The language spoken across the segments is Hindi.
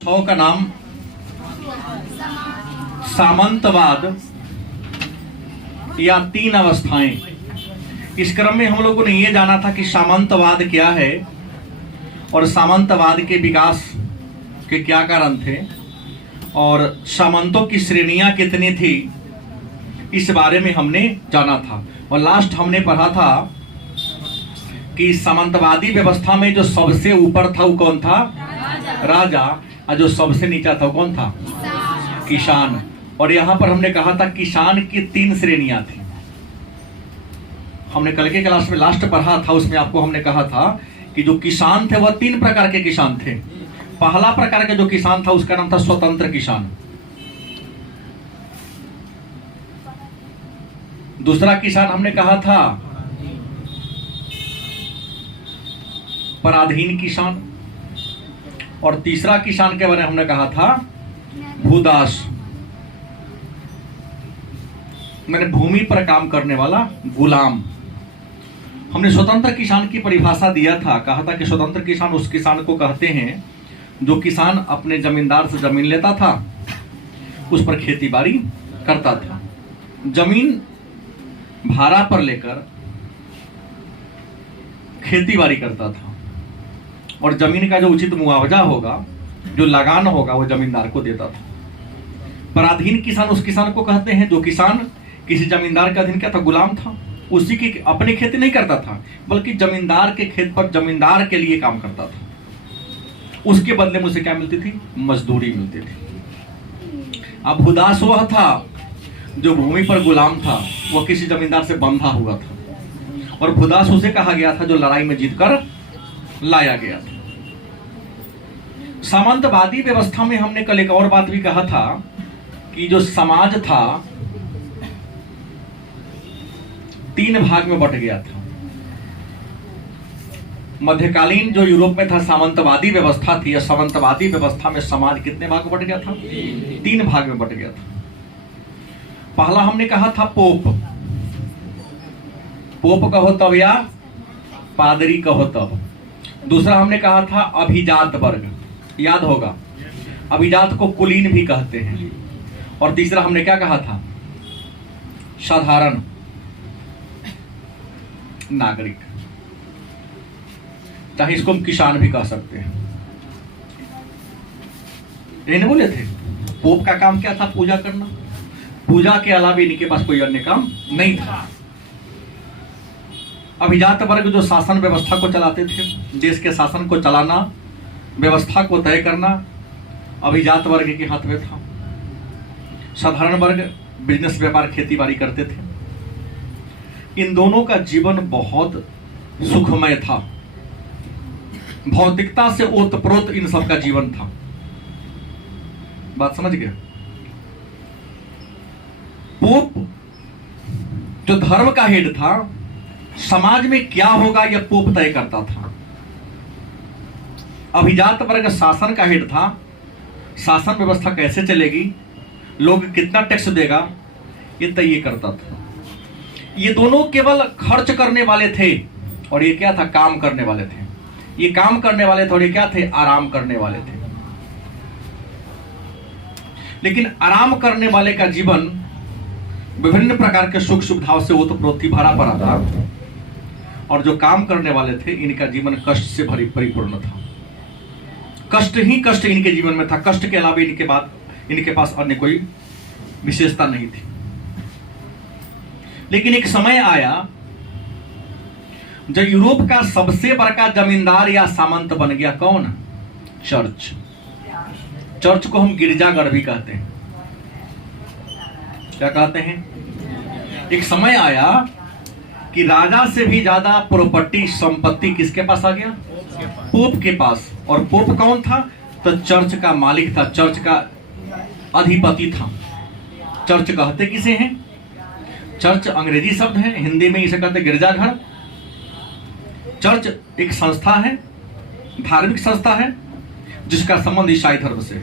अवस्थाओं का नाम सामंतवाद या तीन अवस्थाएं। इस क्रम में हम लोगों ने यह जाना था कि सामंतवाद क्या है और सामंतवाद के विकास के क्या कारण थे और सामंतों की श्रेणियां कितनी थी, इस बारे में हमने जाना था। और लास्ट हमने पढ़ा था कि सामंतवादी व्यवस्था में जो सबसे ऊपर था वो कौन था? राजा। और जो सबसे नीचा था वो कौन था? किसान। और यहां पर हमने कहा था किसान की तीन श्रेणियां थी। हमने कल के क्लास में लास्ट पढ़ा था, उसमें आपको हमने कहा था कि जो किसान थे वह तीन प्रकार के किसान थे। पहला प्रकार का जो किसान था उसका नाम था स्वतंत्र किसान। दूसरा किसान हमने कहा था पराधीन किसान। और तीसरा किसान के बारे में हमने कहा था भूदास, मैंने भूमि पर काम करने वाला गुलाम। हमने स्वतंत्र किसान की परिभाषा दिया था, कहा था कि स्वतंत्र किसान उस किसान को कहते हैं जो किसान अपने जमींदार से जमीन लेता था, उस पर खेती बाड़ी करता था, जमीन भाड़ा पर लेकर खेती बाड़ी करता था और जमीन का जो उचित मुआवजा होगा, जो लगान होगा, वो जमींदार को देता था। पराधीन किसान उस किसान को कहते हैं जो किसान किसी जमींदार का अधीन क्या था? गुलाम था। उसी की अपनी खेती नहीं करता था, बल्कि जमींदार के खेत पर जमींदार के लिए काम करता था। उसके बदले में उसे क्या मिलती थी? मजदूरी मिलती थी। अब भूदास वह था जो भूमि पर गुलाम था, वह किसी जमींदार से बंधा हुआ था। और भूदास उसे कहा गया था जो लड़ाई में जीतकर लाया गया था। सामंतवादी व्यवस्था में हमने कल एक और बात भी कहा था कि जो समाज था तीन भाग में बट गया था। मध्यकालीन जो यूरोप में था सामंतवादी व्यवस्था थी, या सामंतवादी व्यवस्था में समाज कितने भाग में बट गया था? तीन भाग में बट गया था। पहला हमने कहा था पोप। पोप कहो तब या पादरी कहो तब। दूसरा हमने कहा था अभिजात वर्ग, याद होगा, अभिजात को कुलीन भी कहते हैं। और तीसरा हमने क्या कहा था? साधारण नागरिक, चाहे इसको हम किसान भी कह सकते हैं। ये नहीं बोले थे पोप का काम क्या था? पूजा करना। पूजा के अलावा इनके पास कोई अन्य काम नहीं था। अभिजात वर्ग जो शासन व्यवस्था को चलाते थे, देश के शासन को चलाना, व्यवस्था को तय करना अभिजात वर्ग के हाथ में था। साधारण वर्ग बिजनेस, व्यापार, खेती बाड़ी करते थे। इन दोनों का जीवन बहुत सुखमय था, भौतिकता से ओतप्रोत इन सब का जीवन था। बात समझ गए? पोप जो धर्म का हेड था, समाज में क्या होगा यह पोप तय करता था। अभिजात वर्ग शासन का हेड था, शासन व्यवस्था कैसे चलेगी, लोग कितना टैक्स देगा, ये तय करता था। ये दोनों केवल खर्च करने वाले थे और ये क्या था? काम करने वाले थे। ये काम करने वाले थे और ये क्या थे? आराम करने वाले थे। लेकिन आराम करने वाले का जीवन विभिन्न प्रकार के सुख सुविधाओं से ओतप्रोत थी, भरा पड़ा था। और जो काम करने वाले थे, इनका जीवन कष्ट से परिपूर्ण था। कष्ट ही कष्ट इनके जीवन में था। कष्ट के अलावा इनके पास अन्य कोई विशेषता नहीं थी। लेकिन एक समय आया जब यूरोप का सबसे बड़ा जमींदार या सामंत बन गया। कौन? चर्च। चर्च को हम गिरजाघर भी कहते हैं। क्या कहते हैं? एक समय आया कि राजा से भी ज्यादा प्रॉपर्टी, संपत्ति किसके पास आ गया? पोप के पास। और पोप कौन था? तो चर्च का मालिक था, चर्च का अधिपति था। चर्च कहते किसे हैं? चर्च अंग्रेजी शब्द है, हिंदी में इसे कहते गिरजाघर। चर्च एक संस्था है, धार्मिक संस्था है, जिसका संबंध ईसाई धर्म से है।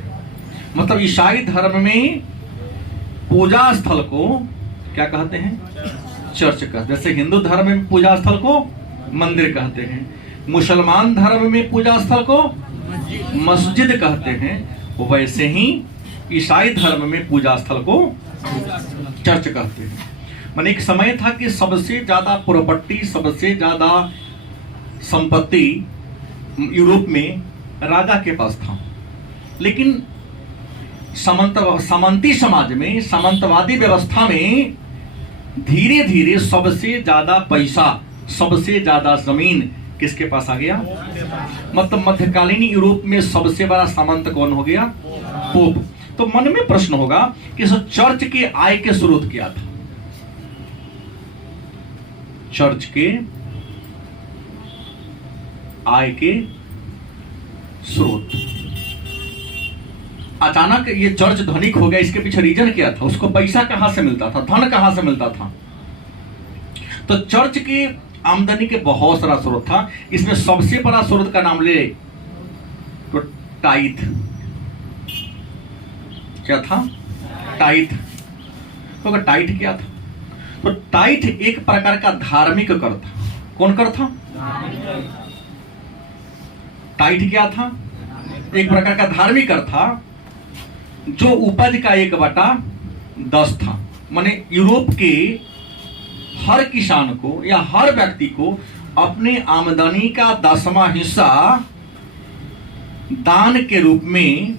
मतलब ईसाई धर्म में पूजा स्थल को क्या कहते हैं? चर्च कहते हैं। जैसे हिंदू धर्म में पूजा स्थल को मंदिर कहते हैं, मुसलमान धर्म में पूजा स्थल को मस्जिद कहते हैं, वैसे ही ईसाई धर्म में पूजा स्थल को चर्च कहते हैं। माने एक समय था कि सबसे ज्यादा प्रॉपर्टी, सबसे ज्यादा संपत्ति यूरोप में राजा के पास था। लेकिन सामंती समाज में, सामंतवादी व्यवस्था में धीरे धीरे सबसे ज्यादा पैसा, सबसे ज्यादा जमीन किसके पास आ गया? मतलब मध्यकालीन यूरोप में सबसे बड़ा सामंत कौन हो गया? पोप। तो मन में प्रश्न होगा कि इस चर्च के आय के स्रोत क्या था? चर्च के आय के स्रोत, अचानक ये चर्च धनिक हो गया, इसके पीछे रीजन क्या था? उसको पैसा कहां से मिलता था, धन कहां से मिलता था? तो चर्च की आमदनी के बहुत सारा स्रोत था। इसमें सबसे बड़ा स्रोत का नाम ले तो टाइथ। क्या था? टाइथ। तो टाइथ क्या था? तो टाइथ एक प्रकार का धार्मिक कर था। कौन कर था? टाइथ क्या था? एक प्रकार का धार्मिक कर था जो उपज का 1/10 था। माने यूरोप के हर किसान को या हर व्यक्ति को अपने आमदनी का 10वां हिस्सा दान के रूप में,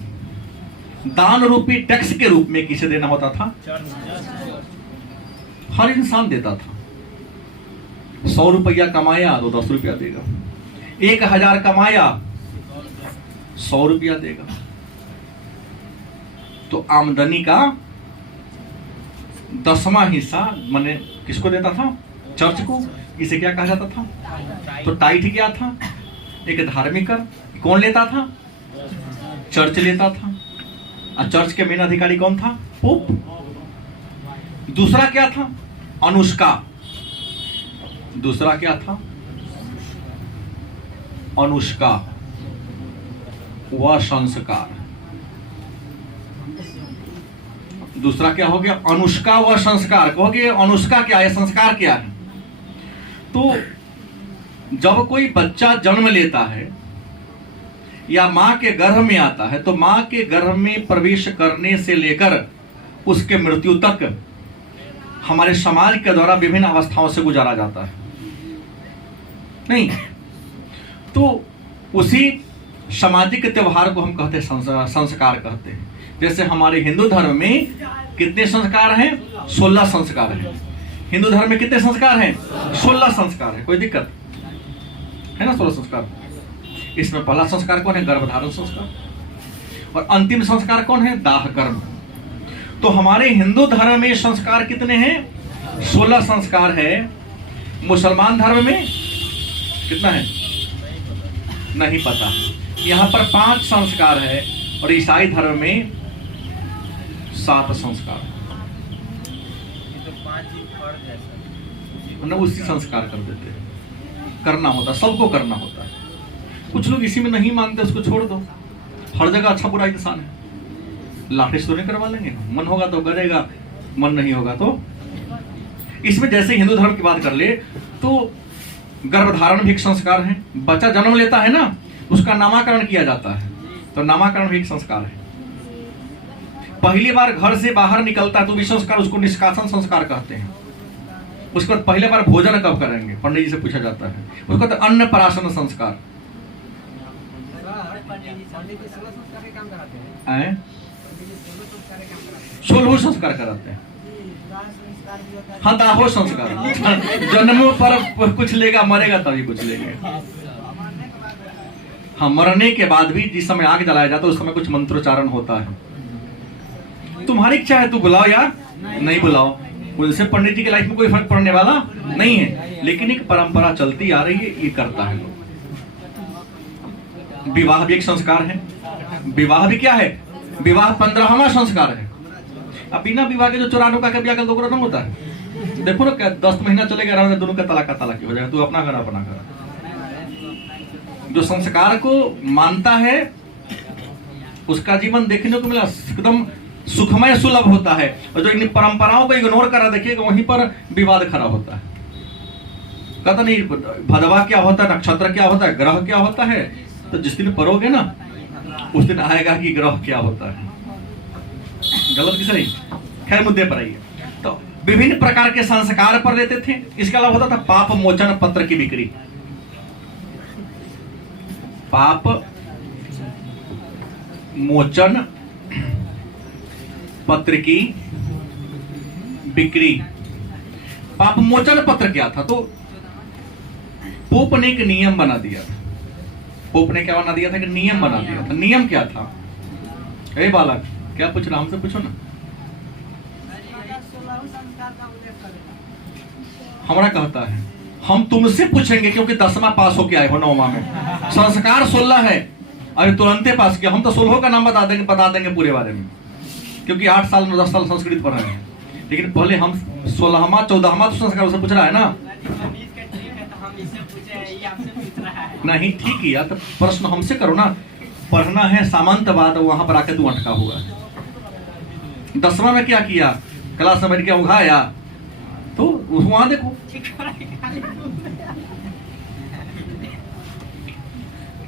दान रूपी टैक्स के रूप में किसे देना होता था? हर इंसान देता था। 100 रुपया कमाया तो 10 रुपया देगा, 1000 कमाया 100 रुपया देगा। तो आमदनी का 10वां हिस्सा माने किसको देता था? चर्च को। इसे क्या कहा जाता था? तो टाइथ क्या था? एक धार्मिक कर। कौन लेता था? चर्च लेता था। और चर्च के मेन अधिकारी कौन था? पोप। दूसरा क्या था? अनुष्का। दूसरा क्या था? अनुष्का व संस्कार। दूसरा क्या हो गया? अनुष्का व संस्कार। कहोगे अनुष्का क्या है, संस्कार क्या है? तो जब कोई बच्चा जन्म लेता है या मां के गर्भ में आता है, तो मां के गर्भ में प्रवेश करने से लेकर उसके मृत्यु तक हमारे समाज के द्वारा विभिन्न अवस्थाओं से गुजारा जाता है। नहीं तो उसी सामाजिक त्योहार को हम कहते हैं संस्कार कहते हैं। जैसे हमारे हिंदू धर्म में कितने संस्कार हैं? 16 संस्कार हैं। हिंदू धर्म में कितने संस्कार हैं? 16 संस्कार है। कोई दिक्कत है ना? 16 संस्कार। इसमें पहला संस्कार कौन है? गर्भधारण संस्कार। और अंतिम संस्कार कौन है? दाह कर्म। तो हमारे हिंदू धर्म में संस्कार कितने हैं? 16 संस्कार है। मुसलमान धर्म में कितना है? नहीं पता। यहां पर 5 संस्कार है और ईसाई धर्म में 7 संस्कार। तो उसी संस्कार कर देते हैं। करना होता, सबको करना होता है। कुछ लोग इसी में नहीं मानते, उसको छोड़ दो। हर जगह अच्छा बुरा इंसान है। लाठी से नहीं करवा लेंगे, मन होगा तो करेगा, मन नहीं होगा तो। इसमें जैसे हिंदू धर्म की बात कर ले तो गर्भधारण भी एक संस्कार है। बच्चा जन्म लेता है ना, उसका नामकरण किया जाता है, तो नामकरण भी एक संस्कार है। पहली बार घर से बाहर निकलता है तो भी संस्कार, उसको निष्कासन संस्कार कहते हैं। उसके बाद पहले बार भोजन कब करेंगे, पंडित जी से पूछा जाता है। उसके बाद अन्नप्राशन संस्कार। 16 संस्कार कराते हैं। हाँ, दाहो संस्कार। जन्म पर कुछ लेगा, मरेगा तभी कुछ लेगा। हाँ, मरने के बाद भी जिस समय आग जलाया जाता है उस समय कुछ मंत्रोच्चारण होता है। तुम्हारी इच्छा है, तू बुलाओ या नहीं बुलाओ, उनसे पंडित जी की लाइफ में कोई फर्क पड़ने वाला नहीं है। लेकिन एक परंपरा चलती आ रही है, ये करता है लोग। विवाह भी एक संस्कार है। विवाह भी क्या है? विवाह 15वां संस्कार है। अब बिना विवाह के जो 94 का ब्याह का दोगुना नहीं होता है। देखो ना, क्या 10 महीना चलेगा, दोनों का तलाक हो जाएगा। तू अपना घर अपना घर। जो संस्कार को मानता है उसका जीवन देखने को मिला एकदम सुखमय सुलभ होता है, और जो इन परंपराओं को इग्नोर कर रहा देखिएगा वहीं पर विवाद खड़ा होता है। कहता नहीं भदवा क्या होता है, नक्षत्र क्या होता है, ग्रह क्या होता है, तो जिस दिन परोगे ना उस दिन आएगा कि ग्रह क्या होता है। गलत कि सही? खैर मुद्दे पर आइए। तो विभिन्न प्रकार के संस्कार पर देते थे। इसके अलावा होता था पाप मोचन पत्र की बिक्री। पाप मोचन पत्र की बिक्री। पाप मोचन पत्र क्या था? तो पोप ने एक नियम बना दिया था। पोप ने क्या बना दिया था? कि नियम बना दिया था। नियम क्या था? ए बालक, क्या पूछ रहा? हमसे पूछो ना। हमारा कहता है हम तुमसे पूछेंगे क्योंकि 10वां पास होके आए हो, 9वां में संस्कार 16 है, अरे तुरंते पास किया। हम तो 16 का नाम बता देंगे पूरे बारे में, क्योंकि 8 साल 10 साल संस्कृत पढ़ा है। लेकिन पहले हम 16वां 14वां तो संस्कार से पूछ रहा है ना। नहीं ठीक है यार, तो प्रश्न हमसे करो ना। पढ़ना है सामंतवाद, वहां पर आके तू अटका हुआ। 10वां में क्या किया? क्लास समझ के उघाया, तो वहां देखो।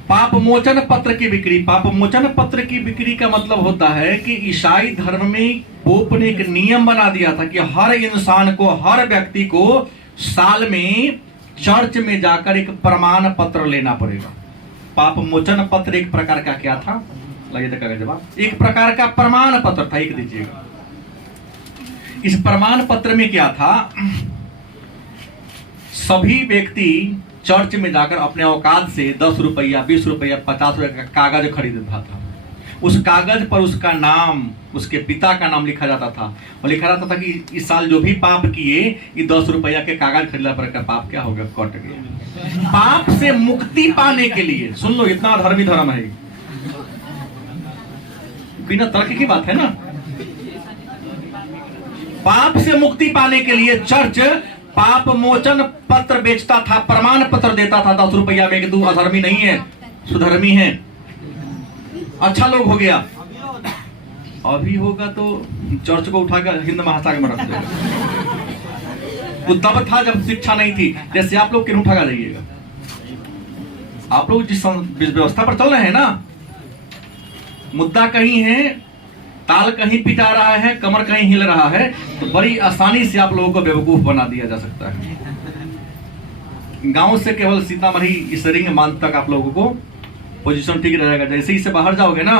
पाप मोचन पत्र की बिक्री। पाप मोचन पत्र की बिक्री का मतलब होता है कि ईसाई धर्म में पोप ने एक नियम बना दिया था कि हर इंसान को, हर व्यक्ति को साल में चर्च में जाकर एक प्रमाण पत्र लेना पड़ेगा। पाप मोचन पत्र एक प्रकार का क्या था? लगे तक जवाब। एक प्रकार का प्रमाण पत्र था। एक दीजिएगा। इस प्रमाण पत्र में क्या था? सभी व्यक्ति चर्च में जाकर अपने औकात से 10 रुपया 20 रुपया 50 रुपया का कागज खरीदता था। उस कागज पर उसका नाम, उसके पिता का नाम लिखा जाता था, और लिखा जाता था कि इस साल जो भी पाप किए, ये 10 रुपया के कागज खरीदला पर का पाप क्या हो गया? कट गया। पाप से मुक्ति पाने के लिए, सुन लो, इतना धर्मी धर्म है, बिना तर्क की बात है ना। पाप से मुक्ति पाने के लिए चर्च पाप मोचन पत्र बेचता था, प्रमाण पत्र देता था 10 रुपया में कि तू अधर्मी नहीं है, सुधर्मी है, अच्छा लोग हो गया। अभी होगा तो चर्च को उठाकर हिंद महासागर में रख देगा। वो तब था जब शिक्षा नहीं थी। जैसे आप लोग क्यों उठा जाइएगा? आप लोग जिस व्यवस्था पर चल रहे हैं ना, मुद्दा कहीं है, ताल कहीं पिटा रहा है, कमर कहीं हिल रहा है, तो बड़ी आसानी से आप लोगों को बेवकूफ बना दिया जा सकता है। गांव से केवल सीतामढ़ी इस रिंग मान तक आप लोगों को पोजीशन ठीक रहेगा। जैसे ही से बाहर जाओगे ना,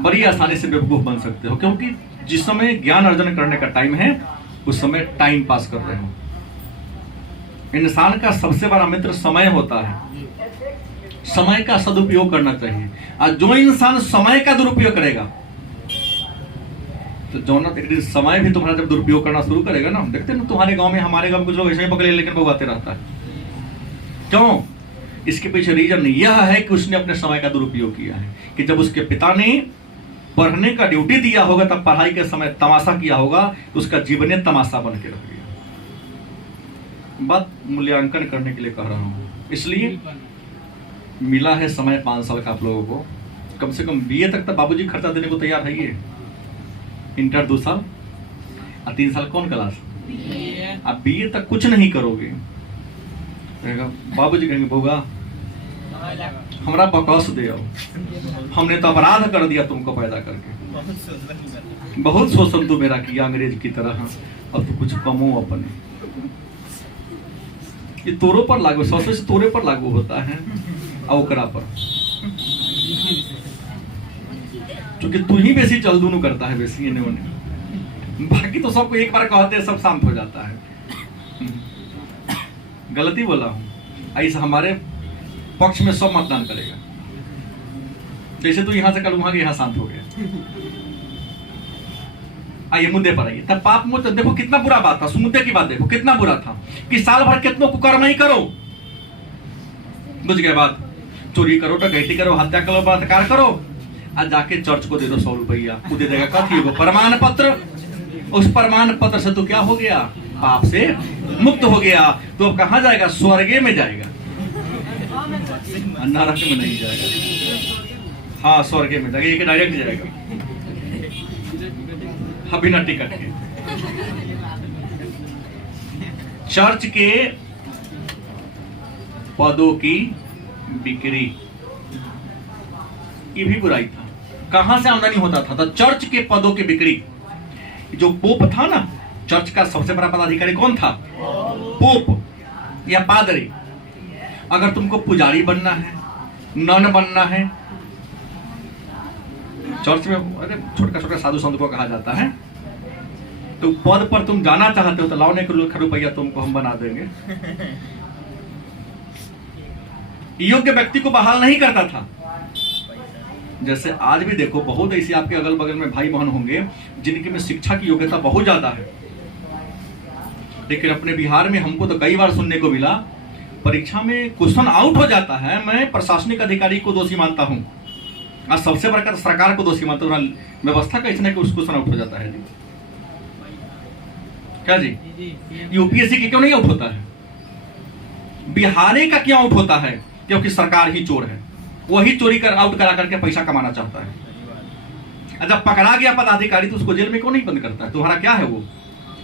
बड़ी आसानी से बेवकूफ बन सकते हो, क्योंकि जिस समय ज्ञान अर्जन करने का टाइम है, उस समय टाइम पास कर रहे हो। इंसान का सबसे बड़ा मित्र समय होता है। समय का सदुपयोग करना चाहिए। और जो इंसान समय का दुरुपयोग करेगा, तो जौना समय भी तुम्हारा जब दुरुपयोग करना शुरू करेगा ना, देखते ना तुम्हारे गांव में, हमारे गांव में कुछ लोग ऐसे ही पकड़े लेकिन भगाते रहता है। क्यों? इसके पीछे रीजन यह है कि उसने अपने समय का दुरुपयोग किया है। कि जब उसके पिता ने पढ़ने का ड्यूटी दिया होगा, तब पढ़ाई के समय तमाशा किया होगा, तो उसका जीवन तमाशा बन के रह गया। बात मूल्यांकन करने के लिए कह रहा हूं। इसलिए मिला है समय 5 साल का आप लोगों को, कम से कम बीए तक तो बाबूजी खर्चा देने को तैयार है। ये इंटर 2 साल और 3 साल कौन क्लास? अब बीए तक कुछ नहीं करोगे, बाबूजी कहेंगे बउआ हमारा बकौस दे आओ, हमने तो अपराध कर दिया तुमको पैदा करके, बहुत शोषण तो मेरा किया अंग्रेज की तरह, अब तो कुछ कमो अपने। ये तोरों पर लागू, सबसे से तोरे पर लागू होता है ओकरा पर, क्योंकि तू ही बेसी चल दूनू करता है बेसी इन्हें उन्हें, बाकी तो सबको एक बार कहते हैं सब शांत हो जाता है। गलती बोला हूं? ऐसा हमारे पक्ष में सब मतदान करेगा। जैसे तू यहां से कल वहां के यहां शांत हो गया। आइए मुद्दे पर आइए। तब पाप मुद्दे देखो कितना बुरा बात था, मुद्दे की बात देखो कितना बुरा था कि साल भर कितनों कुकर्म ही करो, बुझ गए बात, चोरी करो, डकैती करो, हत्या करो, बलात्कार करो, आज जाके चर्च को दे दो 100 रुपया, वो दे देगा कथी को? प्रमाण पत्र। उस प्रमाण पत्र से तो क्या हो गया? पाप से मुक्त हो गया। तो अब कहां जाएगा? स्वर्गे में जाएगा, नरक में नहीं जाएगा। हाँ स्वर्गे में जाएगा, ये डायरेक्ट जाएगा बिना टिकट के। चर्च के पदों की बिक्री। की भी बुराई था। कहां से आमदनी होता था? तो चर्च के पदों की बिक्री। जो पोप था ना, चर्च का सबसे बड़ा पदाधिकारी कौन था? पोप या पादरी। अगर तुमको पुजारी बनना है, नन बनना है, चर्च में अरे छोटा छोटा साधु संत को कहा जाता है, तो पद पर तुम जाना चाहते हो तो लाओ, 1 रुपया तुमको हम बना देंगे। योग्य व्यक्ति को बहाल नहीं करता था। जैसे आज भी देखो, बहुत ऐसे आपके अगल बगल में भाई बहन होंगे जिनके में शिक्षा की योग्यता बहुत ज्यादा है, लेकिन अपने बिहार में हमको तो कई बार सुनने को मिला, परीक्षा में क्वेश्चन आउट हो जाता है। मैं प्रशासनिक अधिकारी को दोषी मानता हूं, आज सबसे बड़का सरकार को दोषी मानता हूं। व्यवस्था कैसे नहीं कि उस क्वेश्चन आउट हो जाता है जी? क्या जी? यूपीएससी की क्यों नहीं आउट होता है? बिहारी का क्यों आउट होता है? क्योंकि सरकार ही चोर है, वही चोरी कर आउट करा करके पैसा कमाना चाहता है। जब पकड़ा गया पदाधिकारी तो उसको जेल में क्यों नहीं बंद करता है? तुम्हारा क्या है वो?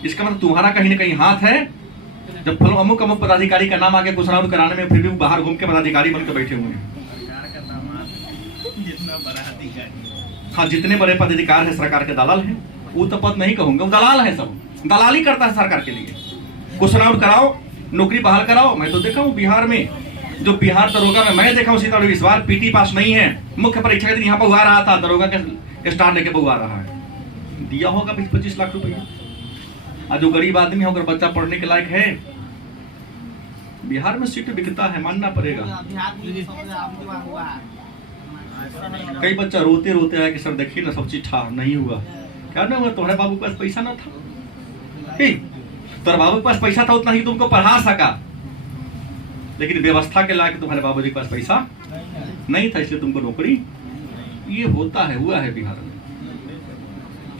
इसका मतलब तुम्हारा कहीं ना कहीं हाथ है। जब फलो अमुक अमुक पदाधिकारी का नाम आगे क्वेश्चन आउट कराने में, फिर भी बाहर घूम के पदाधिकारी बनकर बैठे हुए हैं। हाँ, जितने बड़े पदाधिकारी है सरकार के दलाल हैं। वो तो पद नहीं कहूंगा, वो दलाल है, सब दलाली करता है सरकार के लिए। क्वेश्चन आउट कराओ, नौकरी बहाल कराओ। मैं तो देखा हूँ बिहार में, जो बिहार दरोगा में मैं देखा हूँ सीतामढ़ी, इस बार पीटी पास नहीं है, मुख्य परीक्षा के दिन यहाँ पर हुआ रहा था, दरोगा के स्टार लेके हुआ रहा है, दिया होगा 20-25 लाख रुपया। आज जो गरीब आदमी है, अगर बच्चा पढ़ने के लायक है, बिहार में सीट बिकता है, मानना पड़ेगा। कई बच्चा रोते रोते आया कि सर देखिए ना, सब चीज था, नहीं हुआ। क्या ना हुआ? तुम्हारे बाबू के पास पैसा ना था। तुम्हारे बाबू के पास पैसा था, उतना ही तुमको पढ़ा सका, लेकिन व्यवस्था के लायक तुम्हारे बाबूजी के पास पैसा नहीं था, इसलिए तुमको नौकरी। ये होता है, हुआ है बिहार में।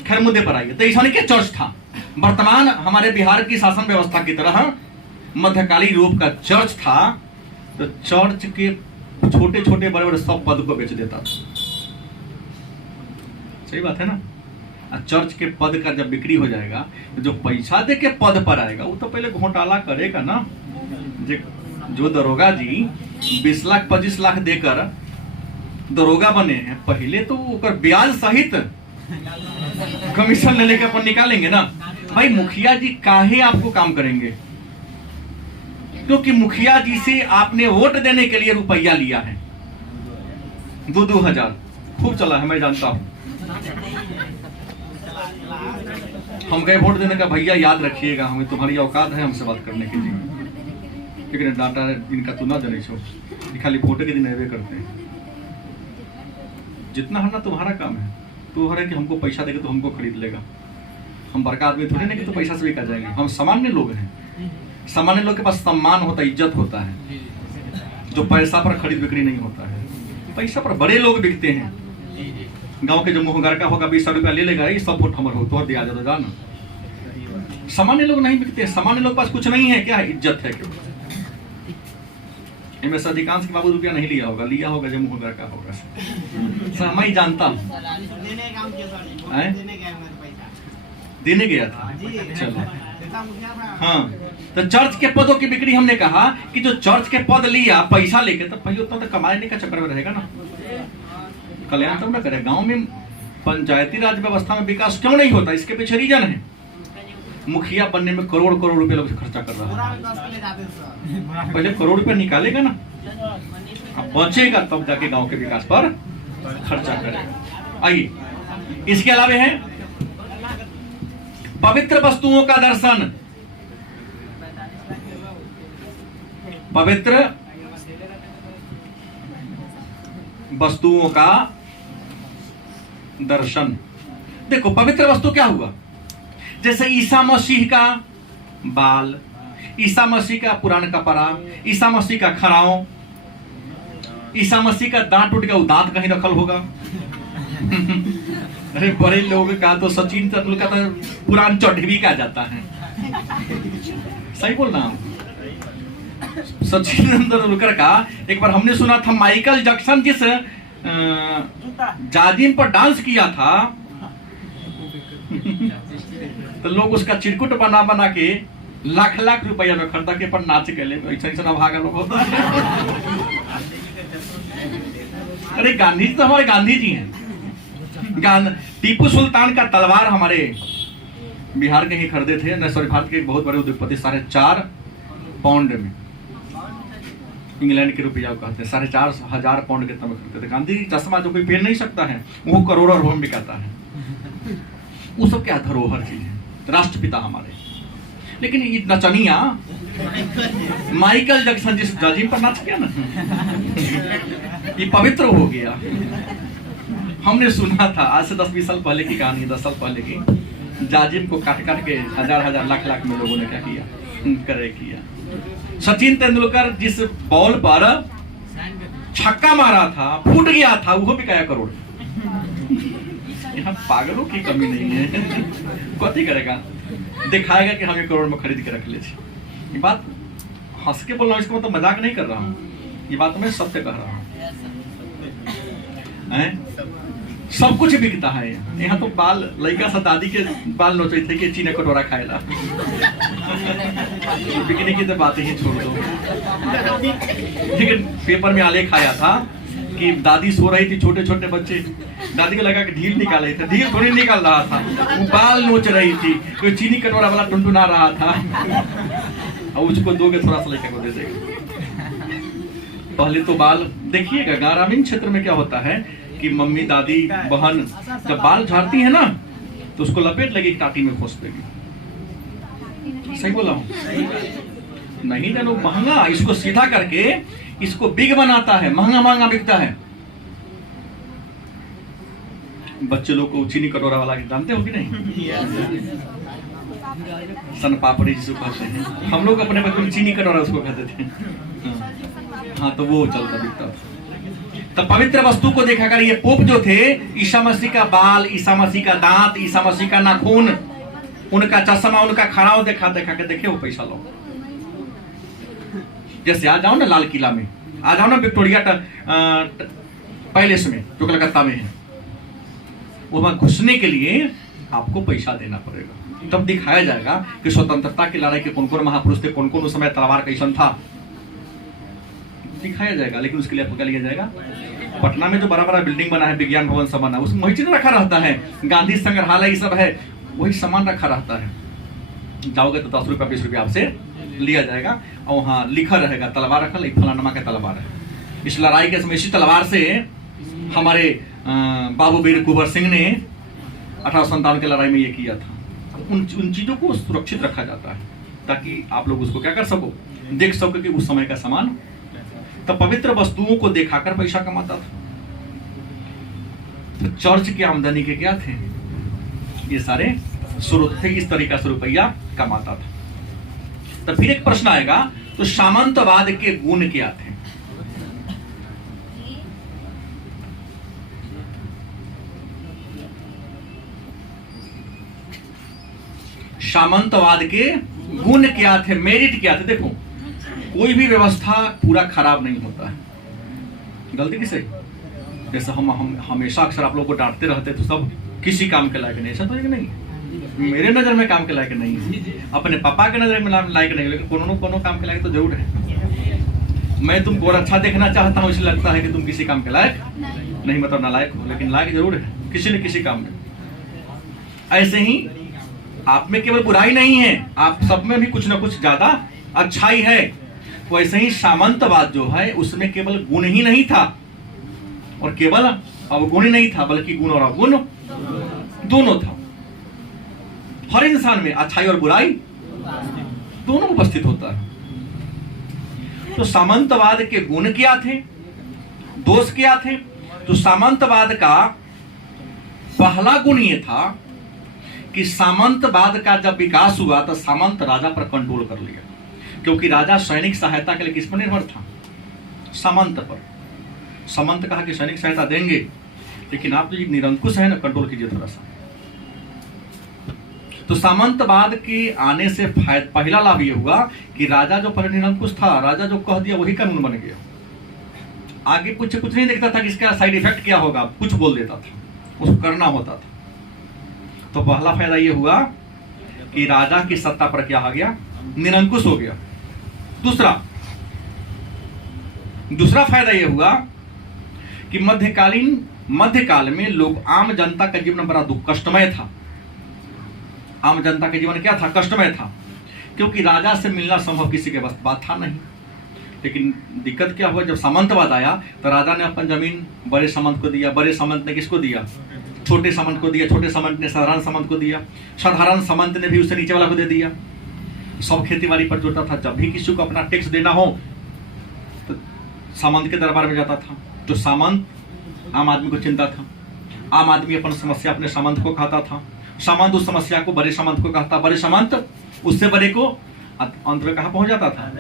खैर, मुद्दे पर आइए। तो ईसानी के चर्च था। वर्तमान हमारे बिहार की शासन व्यवस्था की तरह मध्यकालीन यूरोप का चर्च था। तो चर्च के छोटे छोटे बड़े बड़े सब पद को बेच देता था। सही बात है ना? चर्च के पद का जब बिक्री हो जाएगा, जो पैसा दे के पद पर आएगा, वो तो पहले घोटाला करेगा ना। जो दरोगा जी 20 लाख 25 लाख देकर दरोगा बने हैं, पहले तो ब्याज सहित कमीशन ले लेकर अपन निकालेंगे ना। भाई, मुखिया जी काहे आपको काम करेंगे? क्योंकि मुखिया जी से आपने वोट देने के लिए रुपया लिया है, 2-2 हजार। खूब चला है, मैं जानता हूं। हम गए वोट देने का, भैया याद रखिएगा, हमें तुम्हारी औकात है हमसे बात करने के लिए, लेकिन डाटा इनका तू ना जने छो, खाली वोट के दिन अवे करते हैं। जितना हरना तुम्हारा काम है, तो हर है कि हमको पैसा देगा तो हमको खरीद लेगा। हम बड़का आदमी थोड़े नहीं कि तो पैसा से भी कर जाएंगे। हम सामान्य लोग हैं। सामान्य लोग के पास सम्मान होता है, इज्जत होता है, जो पैसा पर खरीद बिक्री नहीं होता है। पैसा पर बड़े लोग बिकते हैं। गांव के जो मुहगार का होगा 20 रुपया ले लेगा, ये सब वोट हमर हो, तो दिया जाता जाना। सामान्य लोग नहीं बिकते। सामान्य लोग पास कुछ नहीं है, क्या है? इज्जत है। क्यों? इनमें से अधिकांश के बाबू रुपया नहीं लिया होगा, लिया होगा जो मुहगार का होगा। मैं जानता हूँ, देने गया था। चलो, हाँ। तो चर्च के पदों की बिक्री, हमने कहा कि जो चर्च के पद लिया पैसा लेके, तो पहले उतना तो कमाने का चक्कर में रहेगा ना, कल्याण तब ना करे। गांव में पंचायती राज व्यवस्था में विकास क्यों नहीं होता? इसके पीछे रीजन है। मुखिया बनने में करोड़ करोड़ रुपए लोग खर्चा कर रहा है। पहले करोड़ रुपए निकालेगा ना, अब बचेगा तब जाके गांव के विकास पर खर्चा करेगा। आइए, इसके अलावे है पवित्र वस्तुओं का दर्शन। पवित्र वस्तुओं का दर्शन। देखो, पवित्र वस्तु क्या हुआ? जैसे ईसा मसीह का बाल, ईसा मसीह का पुराना कपड़ा, ईसा मसीह का खराव, ईसा मसीह का दांत टूट गया, दांत कहीं रखल होगा। अरे बड़े लोग का तो सचिन तेंदुलकर का पुरान चढ़वी का जाता है। सही बोल रहा हूं? सचिन तेंदुलकर का एक बार हमने सुना था, माइकल जैक्सन जिस जाजिम पर डांस किया था, तो लोग उसका चिरकुट बना बना के लाख लाख रुपया में खरीदा के पर नाच के ले। ऐसा भागा लोग होता है। अरे गांधी जी तो हमारे गांधी जी हैं। टीपू सुल्तान का तलवार हमारे बिहार के ही खरीदे थे, न सॉरी भारत के एक बहुत बड़े उद्योगपति 4.5 पाउंड में, इंग्लैंड के रुपया कहते हैं, 4,500 पाउंड के तम खरीदते थे। गांधी चश्मा जो कोई पहन नहीं सकता है वो करोड़ों रुपए में बिकाता है। वो सब क्या धरोहर चीज है, राष्ट्रपिता हमारे। लेकिन ये नचनिया माइकल जैक्सन जिस जाजिम पर नाच गया ना, ये पवित्र हो गया। हमने सुना था आज से 10-20 साल पहले की कहानी, 10 साल पहले की, जाजिम को काट काट के हजार लाख में लोगों ने क्या किया। सचिन तेंदुलकर जिस बॉल पर छक्का मारा था, फूट गया था, वो भी क्या करोड़। यहाँ पागलों की कमी नहीं है। कथी करेगा, दिखाएगा कि हम 1 करोड़ में खरीद के रख ले। ये बात हंस के बोल रहा हूँ, इसको मतलब मजाक नहीं कर रहा हूँ, ये बात मैं सत्य कह रहा हूँ। सब कुछ बिकता है यहाँ तो। बाल लड़का सा दादी के बाल नोचे थे कि चीने कटोरा खाएला। बिकने की तो बात ही छोड़ दो। लेकिन पेपर में आलेख आया था कि दादी सो रही थी, छोटे छोटे बच्चे, दादी को लगा कि ढील निकाल रही थी, ढील थोड़ी निकाल रहा था, वो बाल नोच रही थी, कोई चीनी कटोरा वाला टुनटुना रहा था, और उसको दोगे थोड़ा सा लड़का को दे देगा। पहले तो बाल देखिएगा, ग्रामीण क्षेत्र में क्या होता है कि मम्मी दादी बहन जब बाल झाड़ती है ना तो उसको लपेट लगी टाटी में खोस देगी। सही बोला हूँ? नहीं जानो महंगा, इसको सीधा करके इसको बिग बनाता है, महंगा बिकता है। बच्चे लोग को चीनी कटोरा वाला जानते हो कि नहीं? सन पापड़ी जिसको कहते हैं, हम लोग अपने बचपन में चीनी कटोरा उसको कहते थे। हाँ, तो वो चलता बिकता था। तो पवित्र वस्तु को देखा कर, ये पोप जो थे, ईसा मसीह का बाल, ईसा मसीह का दांत, ईसा मसीह का नाखून, उनका चश्मा, उनका खड़ाव देखा के देखे वो पैसा लो। जैसे आ जाओ ना लाल किला में, आ जाओ ना विक्टोरिया पैलेस में जो कलकत्ता में है, वहां घुसने के लिए आपको पैसा देना पड़ेगा। तब दिखाया जाएगा कि स्वतंत्रता की लड़ाई के कौन कौन महापुरुष थे, कौन कौन उस समय तलवार कैसन था, दिखाया जाएगा। लेकिन उसके लिए आपको क्या लिया जाएगा? पटना में जो बड़ा बड़ा बिल्डिंग बना है, विज्ञान भवन सब बना, उसमें वही चीज रखा रहता है, गांधी संग्रहालय ये सब है, वही सामान रखा रहता है। जाओगे तो 10 रुपया 20 रुपया आपसे लिया जाएगा, और वहाँ लिखा रहेगा तलवार रखा, फलानमा का तलवार है। इस लड़ाई के समय इसी तलवार से हमारे बाबू वीर कुंवर सिंह ने 1857 की लड़ाई में ये किया था। उन चीजों को सुरक्षित रखा जाता है ताकि आप लोग उसको क्या कर सको, देख सको कि उस समय का सामान। तो पवित्र वस्तुओं को दिखाकर पैसा कमाता था। तो चर्च की आमदनी के क्या थे? ये सारे स्रोत थे, इस तरीका से रुपया कमाता था। तो फिर एक प्रश्न आएगा, तो सामंतवाद के गुण क्या थे? सामंतवाद के गुण क्या थे, मेरिट क्या थे? देखो, कोई भी व्यवस्था पूरा खराब नहीं होता है, गलती किसे? जैसे हम हमेशा अक्सर आप लोगों को डांटते रहते तो सब किसी काम के लायक नहीं, ऐसा तो नहीं। मेरे नजर में काम के लायक नहीं है, अपने पापा के नजर में लायक नहीं, लेकिन कोनो काम के लायक तो जरूर है। मैं तुमको और अच्छा देखना चाहता हूँ, इसलिए लगता है कि तुम किसी काम के लायक नहीं, मतलब नालायक हो, लेकिन लायक जरूर है किसी न किसी काम में। ऐसे ही आप में केवल बुराई नहीं है, आप सब में भी कुछ न कुछ ज्यादा अच्छाई है। वैसे ही सामंतवाद जो है उसमें केवल गुण ही नहीं था और केवल अवगुण ही नहीं था, बल्कि गुण और अवगुण दोनों था। हर इंसान में अच्छाई और बुराई दोनों उपस्थित होता है। तो सामंतवाद के गुण क्या थे, दोष क्या थे? तो सामंतवाद का पहला गुण ये था कि सामंतवाद का जब विकास हुआ तो सामंत राजा पर कंट्रोल कर लिया, क्योंकि राजा सैनिक सहायता के लिए किस पर निर्भर था? सामंत पर। सामंत कहा कि सैनिक सहायता देंगे, लेकिन आप जो निरंकुश है ना, कंट्रोल कीजिए थोड़ा सा। तो सामंतवाद के आने से पहला लाभ ये हुआ कि राजा जो पहले निरंकुश था, राजा जो कह दिया वही कानून बन गया। आगे कुछ नहीं देखता था कि इसका साइड इफेक्ट क्या होगा, कुछ बोल देता था, उसको करना होता था। तो पहला फायदा ये हुआ कि राजा की सत्ता पर क्या आ गया? निरंकुश हो गया। दूसरा फायदा ये हुआ कि मध्यकाल में लोग, आम जनता का जीवन बड़ा दुख कष्टमय था। आम जनता का जीवन क्या था? कष्टमय था, क्योंकि राजा से मिलना संभव किसी के बस बात था नहीं। लेकिन दिक्कत क्या हुआ, जब सामंतवाद आया तो राजा ने अपन जमीन बड़े सामंत को दिया, बड़े सामंत ने किसको दिया? छोटे सामंत को दिया, छोटे सामंत ने साधारण सामंत को दिया, साधारण सामंत ने भी उससे नीचे वाला को दे दिया। सब खेती बाड़ी पर जोता था। जब भी किसी को अपना टैक्स देना हो तो सामंत के दरबार में जाता था। तो सामंत आम आदमी को चिंता था, आम आदमी अपन समस्या अपने सामंत को कहता था, सामंत उस समस्या को बड़े सामंत को कहता, बड़े सामंत उससे बड़े को, अंत में कहाँ पहुंच जाता था?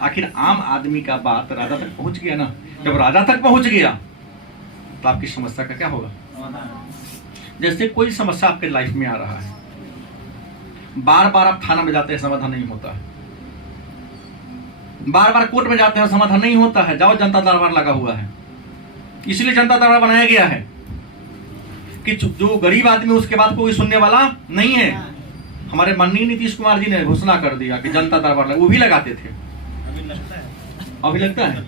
आखिर आम आदमी का बात राजा तक पहुंच गया ना। जब राजा तक पहुंच गया तो आपकी समस्या का क्या होगा? जैसे कोई समस्या आपके लाइफ में आ रहा है, बार बार आप थाना में जाते हैं, समाधान नहीं होता है, बार बार कोर्ट में जाते हैं, समाधान नहीं होता है। जाओ, जनता दरबार लगा हुआ है। इसलिए जनता दरबार बनाया गया है कि जो गरीब आदमी उसके बाद कोई सुनने वाला नहीं है। हमारे माननीय नीतीश कुमार जी ने घोषणा कर दिया कि जनता दरबार लगा, वो भी लगाते थे, अभी लगता है।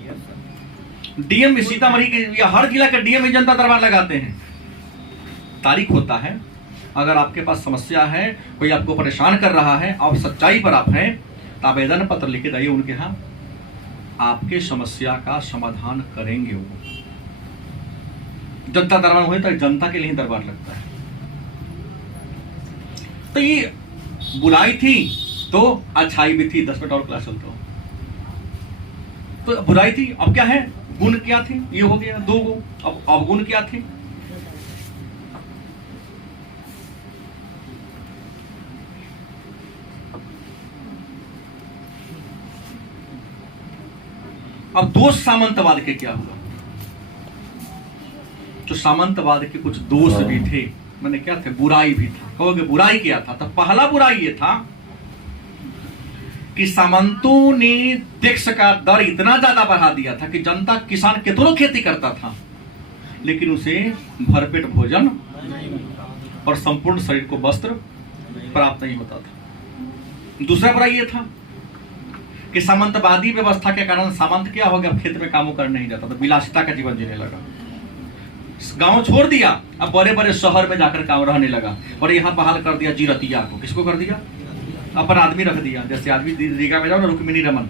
डीएम सीतामढ़ी के या हर जिला के डीएम ही जनता दरबार लगाते हैं। तारीख होता है, अगर आपके पास समस्या है, कोई आपको परेशान कर रहा है, आप सच्चाई पर आप हैं, तो आवेदन पत्र लिखे जाइए उनके यहाँ, आपके समस्या का समाधान करेंगे वो। जनता दरबार हुए तो जनता के लिए दरबार लगता है। तो ये बुराई थी तो अच्छाई भी थी। 10 मिनट और क्लास चलता हो। तो बुराई थी, अब क्या है? गुण क्या थे? ये हो गया 2 गो। अब अवगुण क्या थे? अब दोष सामंतवाद के क्या हुआ? तो सामंतवाद के कुछ दोष भी थे, मैंने क्या थे? बुराई भी था। कहोगे बुराई क्या था? तो पहला बुराई ये था कि सामंतों ने टैक्स का दर इतना ज्यादा बढ़ा दिया था कि जनता, किसान कितनों खेती करता था लेकिन उसे भरपेट भोजन और संपूर्ण शरीर को वस्त्र प्राप्त नहीं होता था। दूसरा बुराई ये था कि सामंतवादी व्यवस्था के कारण सामंत क्या हो गया? खेत में काम कर नहीं जाता था, विलासिता का जीवन जीने लगा, गांव छोड़ दिया, अब बड़े बड़े शहर में जाकर काम रहने लगा। और यहाँ बहाल कर दिया जीरतिया को। किसको कर दिया? अपन आदमी रख दिया। जैसे आदमी रीगा में जाओ ना, रुक्मिणी रमन,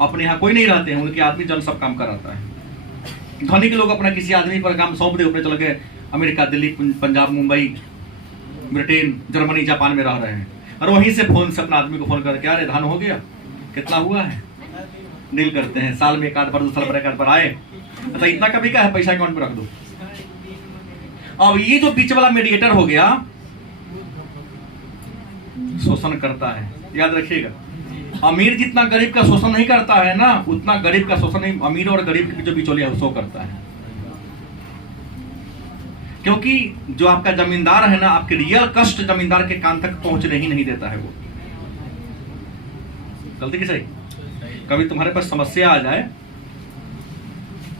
अपने यहाँ कोई नहीं रहते हैं, उनके आदमी जन सब काम कराता है। धनिक लोग अपना किसी आदमी पर काम सौंप दे, अपने चल गए America, Delhi, Punjab, Mumbai, Britain, Germany, Japan में रह रहे हैं, और वहीं से फोन से अपना आदमी को फोन करके, अरे धान हो गया, कितना हुआ है, डील करते हैं। साल में 1 आध बार, 2 साल पर 1 आध बार आए, अच्छा इतना कभी का है, पैसा अकाउंट में रख दो। अब ये जो बीच वाला मीडिएटर हो गया, शोषण करता है। याद रखिएगा, अमीर जितना गरीब का शोषण नहीं करता है ना, उतना गरीब का शोषण नहीं अमीर और गरीब के जो बिचौलिया है वो करता है। क्योंकि जो आपका जमींदार है ना, आपके रियल कष्ट जमींदार के कान तक पहुंचने ही नहीं देता है। वो गलती की सही? कभी तुम्हारे पास समस्या आ जाए,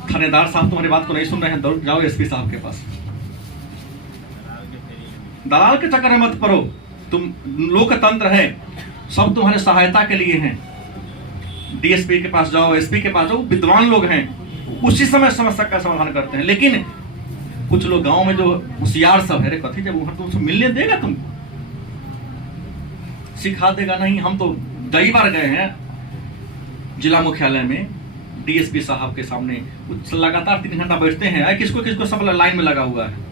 थानेदार साहब तुम्हारी बात को नहीं सुन रहे हैं, दौड़ जाओ एसपी साहब के पास। दलाल के चक्कर में मत पड़ो, तुम लोकतंत्र है, सब तुम्हारे सहायता के लिए हैं। डीएसपी के पास जाओ, एसपी के पास जाओ, विद्वान लोग हैं, उसी समय समस्या का समाधान करते हैं। लेकिन कुछ लोग गांव में जो होशियार सब है, कथी जब वहां तुमसे मिलने देगा, तुम सिखा देगा नहीं। हम तो कई बार गए हैं जिला मुख्यालय में, डीएसपी साहब के सामने लगातार 3 घंटा बैठते हैं, किसको किसको सब लाइन में लगा हुआ है,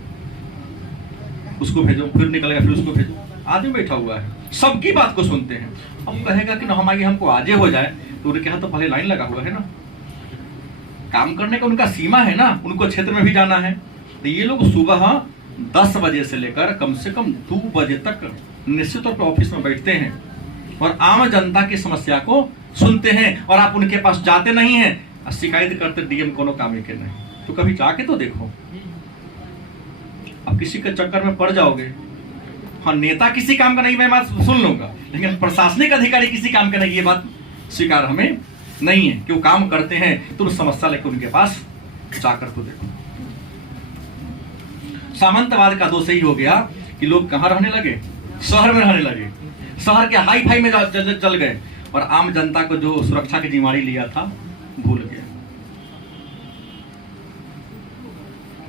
उसको भेजो, फिर निकल गया, फिर उसको भेजो, आदमी बैठा हुआ है, सबकी बात को सुनते हैं। अब कहेगा कि ना हमारी हमको आजे हो जाए, तो उनके यहाँ तो पहले लाइन लगा हुआ है ना, काम करने का उनका सीमा है ना, उनको क्षेत्र में भी जाना है। तो ये लोग सुबह 10 बजे से लेकर कम से कम 2 बजे तक निश्चित तौर पर ऑफिस में बैठते हैं और आम जनता की समस्या को सुनते हैं। और आप उनके पास जाते नहीं हैं, शिकायत करते डीएम कोनो काम के नहीं। तो कभी जाके तो देखो, अब किसी के चक्कर में पड़ जाओगे। हाँ, नेता किसी काम का नहीं, मैं बात सुन लूंगा, लेकिन प्रशासनिक अधिकारी किसी काम का नहीं, ये बात स्वीकार हमें नहीं है कि वो काम करते हैं। तो समस्या लेकर उनके पास जाकर तो देखो। सामंतवाद का दोष यही हो गया कि लोग कहां रहने लगे? शहर में रहने लगे, शहर के हाई फाई में चल गए और आम जनता को जो सुरक्षा की जिम्मेदारी लिया था भूल गए।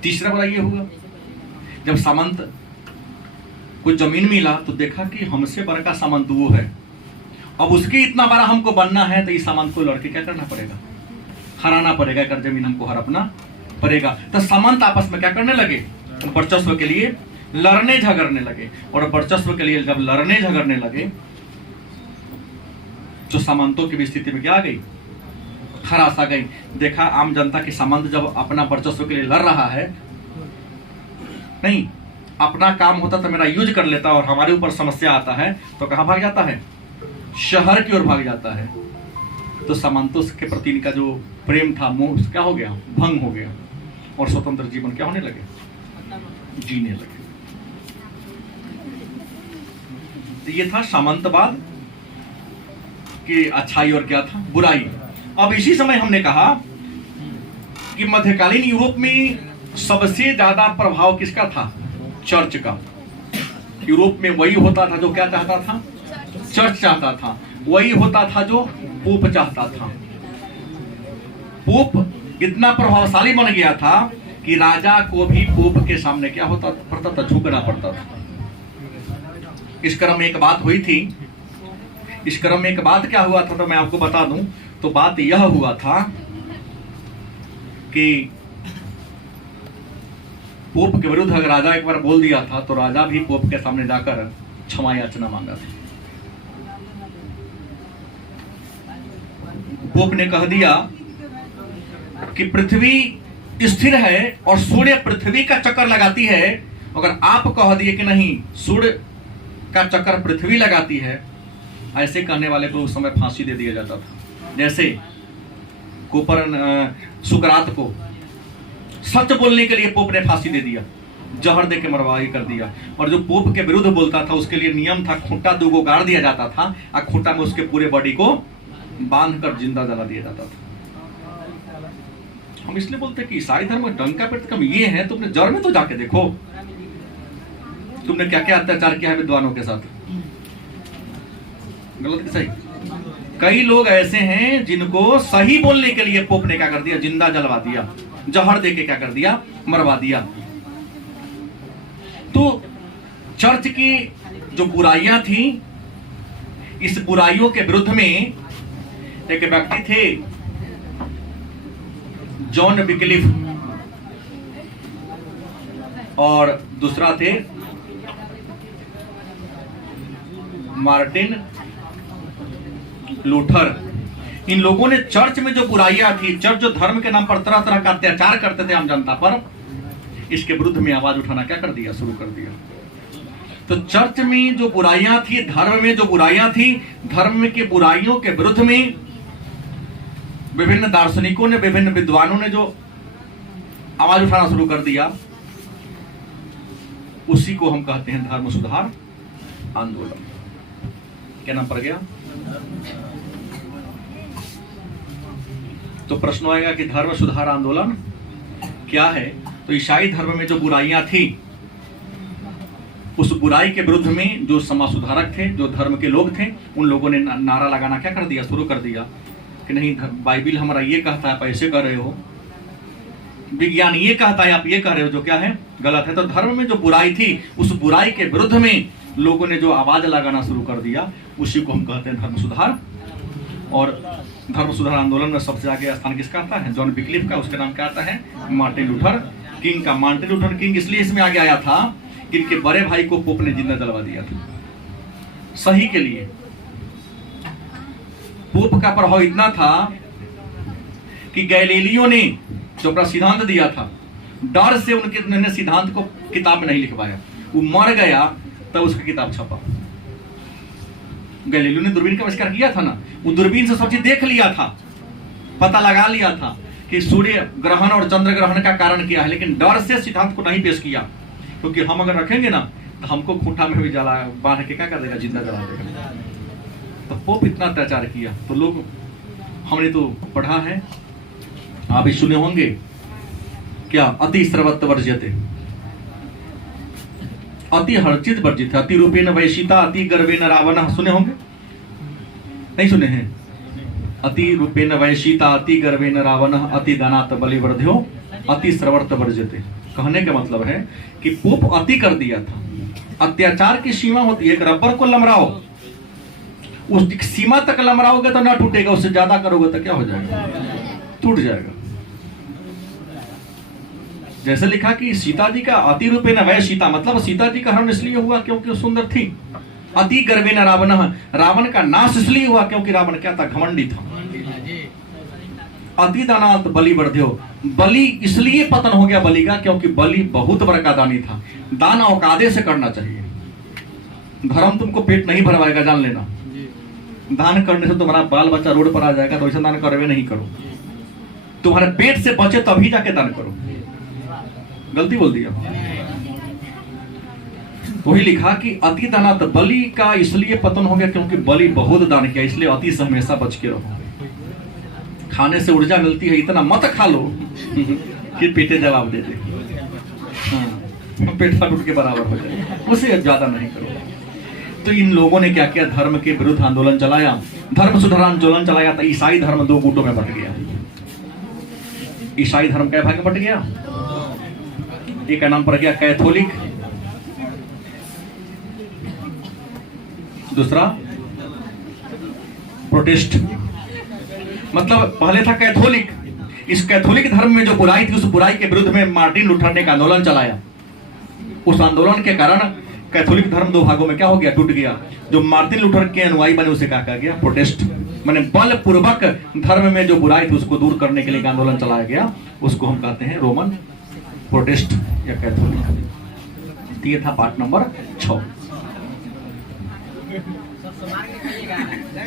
तीसरा बुरा ये हुआ, जब सामंत को जमीन मिला तो देखा कि हमसे बड़ा का सामंत वो है, अब उसके इतना बड़ा हमको बनना है तो इस सामंत को लड़के क्या करना पड़ेगा, हराना पड़ेगा, कर जमीन हमको हड़पना पड़ेगा। तो सामंत आपस में क्या करने लगे, वर्चस्व के लिए लड़ने झगड़ने लगे। और वर्चस्व के लिए जब लड़ने झगड़ने लगे तो सामंतों की भी स्थिति में क्या आ गई, खरास आ गई। देखा आम जनता की सामंत जब अपना वर्चस्व के लिए लड़ रहा है, नहीं अपना काम होता तो मेरा यूज कर लेता और हमारे ऊपर समस्या आता है तो कहां भाग जाता है, शहर की ओर भाग जाता है। तो सामंतों के प्रति इनका जो प्रेम था मोह क्या हो गया, भंग हो गया और स्वतंत्र जीवन क्या होने लगे, जीने लगे। तो ये था सामंतवाद की अच्छाई और क्या था, बुराई। अब इसी समय हमने कहा कि मध्यकालीन यूरोप में सबसे ज्यादा प्रभाव किसका था, चर्च का। यूरोप में वही होता था जो क्या चाहता था, चर्च चाहता था, वही होता था जो पोप चाहता था। पोप इतना प्रभावशाली बन गया था कि राजा को भी पोप के सामने क्या होता पड़ता था, झुकना पड़ता था। इस क्रम में एक बात हुई थी, इस क्रम में एक बात क्या हुआ था तो मैं आपको बता दूं। तो बात यह हुआ था कि पोप के विरुद्ध अगर राजा एक बार बोल दिया था तो राजा भी पोप के सामने जाकर क्षमा याचना मांगा था। पोप ने कह दिया कि पृथ्वी स्थिर है और सूर्य पृथ्वी का चक्कर लगाती है। अगर आप कह दिए कि नहीं सूर्य का चक्कर पृथ्वी लगाती है, ऐसे कहने वाले को उस समय फांसी दे दिया जाता था। जैसे सुकरात को सच बोलने के लिए पोप ने फांसी दे दिया, जहर दे के मरवाई कर दिया। और जो पोप के विरुद्ध बोलता था उसके लिए नियम था, खूंटा 2 गो गाड़ दिया जाता था और खूंटा में उसके पूरे बॉडी को बांध कर जिंदा जला दिया जाता था। हम इसलिए बोलते कि ईसाई धर्म में डंका पेट कम ये है, तुमने जड़ में तो जाके देखो तुमने क्या क्या अत्याचार किया है विद्वानों के साथ, गलत कि सही। कई लोग ऐसे हैं जिनको सही बोलने के लिए पोप ने क्या कर दिया, जिंदा जलवा दिया, जहर देके क्या कर दिया, मरवा दिया। तो चर्च की जो बुराइयां थी, इस बुराइयों के विरुद्ध में एक व्यक्ति थे जॉन विक्लिफ और दूसरा थे मार्टिन लूथर। इन लोगों ने चर्च में जो बुराइयां थी, चर्च जो धर्म के नाम पर तरह तरह का अत्याचार करते थे आम जनता पर, इसके विरुद्ध में आवाज उठाना क्या कर दिया, शुरू कर दिया। तो चर्च में जो बुराइयां थी, धर्म में जो बुराइयां थी, धर्म के बुराइयों के विरुद्ध में विभिन्न दार्शनिकों ने, विभिन्न विद्वानों ने जो आवाज उठाना शुरू कर दिया, उसी को हम कहते हैं धर्म सुधार आंदोलन। क्या नाम पड़ गया? तो प्रश्न आएगा कि धर्म सुधार आंदोलन क्या है। तो ईसाई धर्म में जो बुराइयां थी, उस बुराई के विरुद्ध में जो समाज सुधारक थे, जो धर्म के लोग थे, उन लोगों ने नारा लगाना क्या कर दिया, शुरू कर दिया कि नहीं बाइबिल हमारा ये कहता है, आप ऐसे कर रहे हो, विज्ञान ये कहता है, आप ये कह रहे हो, जो क्या है गलत है। तो धर्म में जो बुराई थी, उस बुराई के विरुद्ध में लोगों ने जो आवाज लगाना शुरू कर दिया, उसी को हम कहते हैं धर्म सुधार। और धर्म सुधार आंदोलन में सबसे आगे स्थान किसका आता है, जॉन विक्लिफ का। उसका नाम क्या आता है, मार्टिन लूथर किंग का। मार्टिन लूथर किंग इसलिए इसमें आगे आया था कि इनके बड़े भाई को पोप ने जिंदा जलवा दिया था, सही के लिए। पोप का प्रभाव इतना था कि गैलीलियो ने जो अपना सिद्धांत दिया था, डर से उनके सिद्धांत को किताब में नहीं लिखवाया, वो मर गया तब उसका किताब छपा। गैलीलियो ने दूरबीन का आविष्कार किया था ना, वो दूरबीन से सब चीज देख लिया था, पता लगा लिया था कि सूर्य ग्रहण और चंद्र ग्रहण का कारण क्या है, लेकिन डर से सिद्धांत को नहीं पेश किया, क्योंकि हम अगर रखेंगे ना तो हमको खूंटा में भी जला बांध के क्या कर देगा, जिंदा जला देगा। तो पोप इतना अत्याचार किया। तो लोग, हमने तो पढ़ा है, आप भी सुने होंगे, क्या अति सर्वत्र वर्ज्यते, अति हर्षित वर्जित, अति रूपेण वैशिता, अति गर्वेण रावण। सुने होंगे, नहीं सुने हैं? अति रूपेण वैशिता, अति गर्वेण रावण, अति दानात बलिवर्ध्यो, अति सर्वत्र वर्ज्यते। कहने का मतलब है कि पोप अति कर दिया था। अत्याचार की सीमा होती है, एक रबर को लमराओ, उस सीमा तक लमराओगे तो ना टूटेगा, उससे ज्यादा करोगे तो क्या हो जाएगा, टूट जाएगा। जैसे लिखा कि सीता जी का अति रूपे न वै सीता, मतलब सीता जी का हरण इसलिए हुआ क्योंकि वो सुंदर थी। अति गर्वे न रावण, रावण का नाश इसलिए हुआ क्योंकि रावण क्या था, घमंडी था। अति दानात बलि वर्ध्यो, बलि इसलिए पतन हो गया बलि का क्योंकि बलि बहुत बड़ा का दानी था। दान औकादे से करना चाहिए। धर्म तुमको पेट नहीं भरवाएगा, जान लेना। दान करने से तुम्हारा बाल बच्चा रोड पर आ जाएगा, तो ऐसा दान करवे नहीं करो। तुम्हारे पेट से बचे तभी जाके दान करो। गलती बोल दिया। वही लिखा कि अति दानात बलि का इसलिए पतन हो गया क्योंकि बलि बहुत दान किया, इसलिए अति से हमेशा बच के रहो। खाने से ऊर्जा मिलती है, इतना मत खा लो कि पेटे जवाब दे दे, हाँ, पेट फट के बराबर हो जाए, उसे ज्यादा नहीं करो। तो इन लोगों ने क्या किया, धर्म के विरुद्ध आंदोलन चलाया, धर्म सुधार आंदोलन चलाया। तो ईसाई धर्म दो गुटों में बट गया। ईसाई धर्म क्या भाग में बट गया, एक का नाम पड़ गया कैथोलिक, दूसरा प्रोटेस्ट। मतलब पहले था कैथोलिक, इस कैथोलिक धर्म में जो बुराई थी, उस बुराई के विरुद्ध में मार्टिन लूथर ने एक आंदोलन चलाया। उस आंदोलन के कारण कैथोलिक धर्म दो भागों में क्या हो गया, टूट गया। जो मार्टिन लूथर के अनुयायी बने उसे क्या कहा गया, प्रोटेस्ट। माने बलपूर्वक धर्म में जो बुराई थी उसको दूर करने के लिए आंदोलन चलाया गया, उसको हम कहते हैं रोमन प्रोटेस्ट या कैथोलिक। ये था पार्ट नंबर 6।